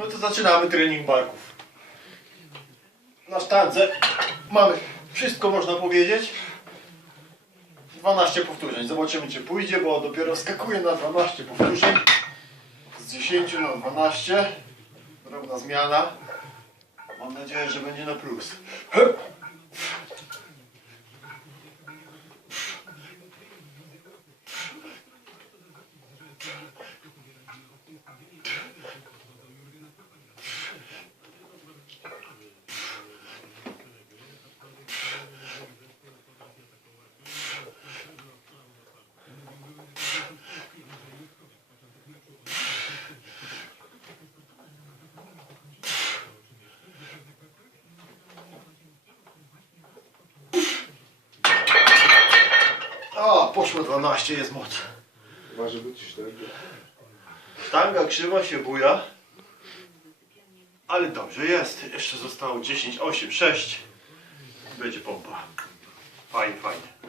No to zaczynamy trening barków. Na sztandze mamy wszystko można powiedzieć. 12 powtórzeń. Zobaczymy czy pójdzie, bo dopiero skakuje na 12 powtórzeń. Z 10 na 12. Drobna zmiana. Mam nadzieję, że będzie na plus. O, poszło 12, jest moc. Może być cztery. Sztanga krzywa się buja. Ale dobrze jest. Jeszcze zostało 10, 8, 6. Będzie pompa. Fajnie, fajnie.